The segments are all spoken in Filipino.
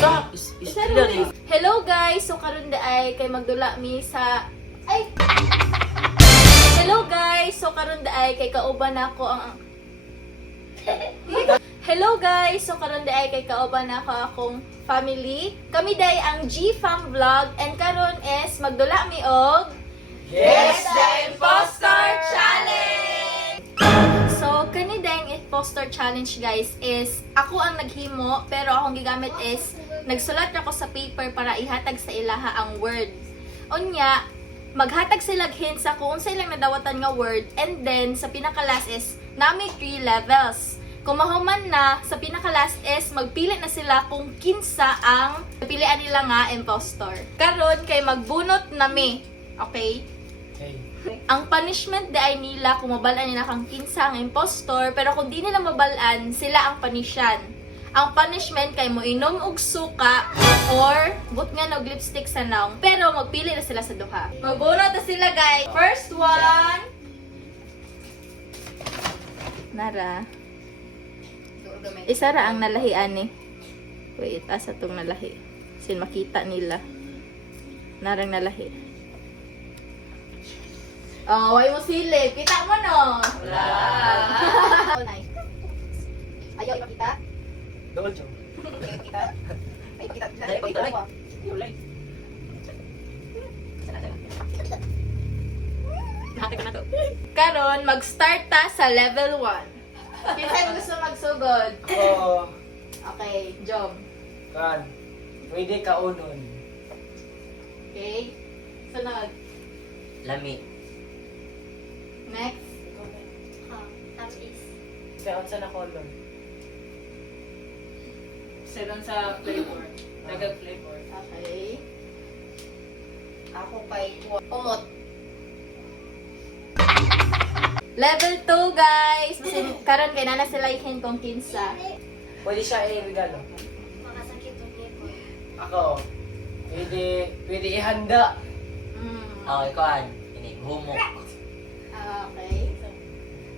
Hello guys, so karon ay kay magdula mi sa Hello guys, so karon ay kay kauban nako ang Hello guys, so karon ay kay kauban nako akong family. Kami day ang G-Fam Vlog and karon is magdula mi og Guess the Impostor Challenge! So, kani dayang imposter challenge guys is ako ang naghimo pero akong gigamit is nagsulat ako sa paper para ihatag sa ilaha ang word. Unya, maghatag sila hints sa kung sa ilang nadawatan nga word and then sa pinaka-last is nami 3 levels. Kung mahuman na, sa pinaka-last is magpili na sila kung kinsa ang pilian nila nga impostor. Karon kay magbunot nami. Okay? Ang punishment di ay nila kung mabalaan nila kang kinsa ang impostor, pero kung di nila mabalaan, sila ang panisyan. Ang punishment kay mo inom og suka or but nga og lipstick sa naong, pero magpili na sila sa duha. Magbunot na sila guys. First one. Nara. Isa ra ang nalahian ni. Wait, asa tong nalahi. Sin makita nila. Narang nalahi. Oh, why mo silip? Kita mo no? Wala. Ayaw ipakita? Doon siya. Kita? Ay, ipakita. Karon, mag-start ta sa level 1. Kinsa gusto magsugod? Oo. Okay, job. Kan. Pwede ka unon. Okay? Sunod. Lami. Next. Sa unsa na kolon? Seron sa flavor. Dagang flavor. Okay. Ako kay Umot. Level 2, guys. Kasi karon kay nana sila ihin kung kinsa. Pwede siya i-regalo. Makasakit ang nipple. Ako. Pwede ihanda. Oh, ikaw ini humok. Okay.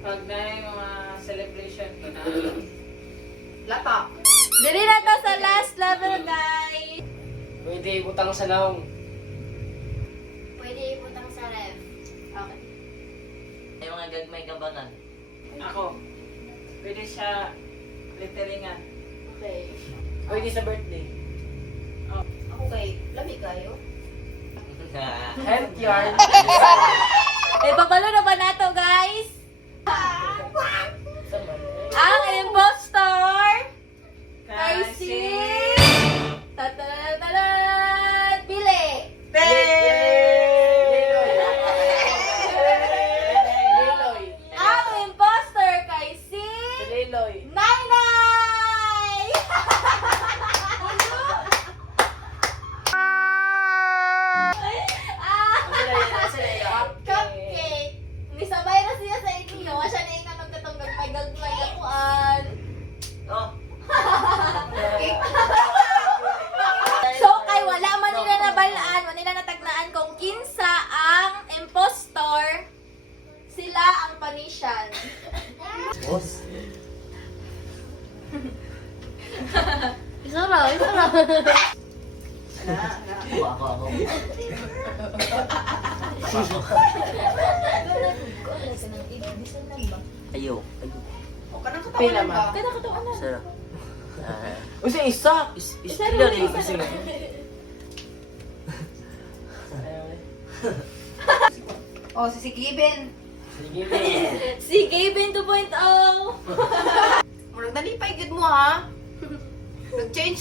Pag na yung mga celebration ko na. Lata. Diri na to sa last level, guys. Pwede ibutang sa naong. Pwede iputang sa ref. Okay. Ay mga gagmay kabanan. Ako. Pwede siya litteringan. Okay. Pwede sa birthday. Ako kay lamig kayo. Health yarn. Papalo na ba nato, guys? Ang impostor kay si Tatatatat Pili. Liloy. Ang impostor kay si Liloy. Nainay. Cupcake. Nisabay na siya sa inyo. Siya na yung nagkatong gagmay akuan. Oh. So, kay wala man nila nabalaan, man nila natagnaan kung kinsa ang impostor, sila ang panisyan. Boss. Isara. Ako. Ayo. Pila man. Kaya nakataon na. Sara. Usa isa. Isa rin, isa. Oh, si Given. Sige. Si Gavin 2.0. Murag nalipay gid mo ha. Nag-change